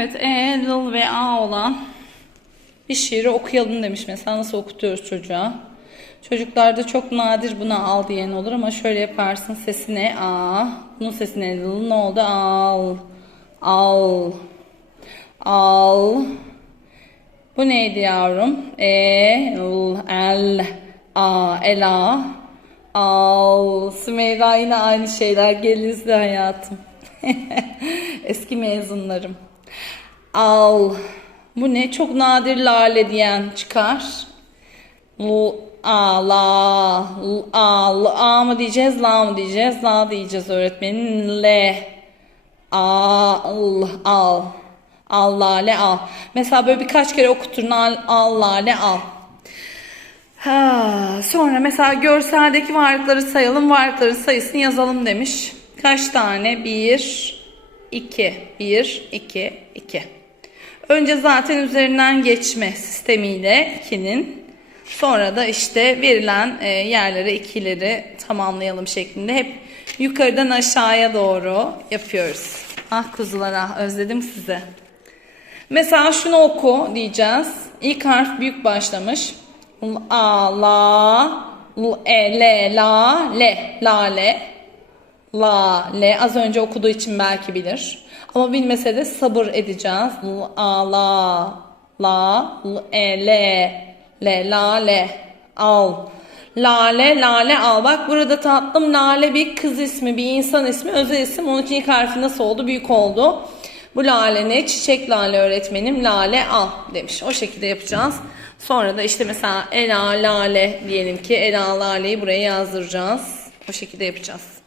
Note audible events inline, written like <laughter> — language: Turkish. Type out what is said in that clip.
Evet E, L ve A olan bir şiiri okuyalım demiş. Mesela nasıl okutuyoruz çocuğa? Çocuklarda çok nadir buna al diyen olur ama şöyle yaparsın. Sesine A. Bunun sesine L. Ne oldu? Al. Al. Al. Bu neydi yavrum? E, L, L, A, Ela. Al. Sümeyra yine aynı şeyler gelizdi hayatım. <laughs> Eski mezunlarım. Al. Bu ne? Çok nadir lale diyen çıkar. L, A, la, L, A, L, A mı diyeceğiz, la mı diyeceğiz, la diyeceğiz öğretmenin. L, A, L, al. Al, lale, al. Mesela böyle birkaç kere okuturun al, al, lale, al. Ha, sonra mesela görseldeki varlıkları sayalım, varlıkların sayısını yazalım demiş. Kaç tane? 1, 2, 1, 2, 2. Önce zaten üzerinden geçme sistemiyle 2'nin. Sonra da işte verilen e, yerlere ikileri tamamlayalım şeklinde hep yukarıdan aşağıya doğru yapıyoruz. Ah kuzular ah özledim sizi. Mesela şunu oku diyeceğiz. İlk harf büyük başlamış. L, A, la, L, E, L, la, le, lale, la, le. Az önce okuduğu için belki bilir. Ama bilmese de sabır edeceğiz. L, la, la, L, E, le, le, la, le, al. Lale, lale al. Bak burada tatlım lale bir kız ismi, bir insan ismi, özel isim. Onun için ilk harfi nasıl oldu? Büyük oldu. Bu lale ne? Çiçek lale öğretmenim lale al demiş. O şekilde yapacağız. Sonra da işte mesela Ela lale diyelim ki Ela laleyi buraya yazdıracağız. O şekilde yapacağız.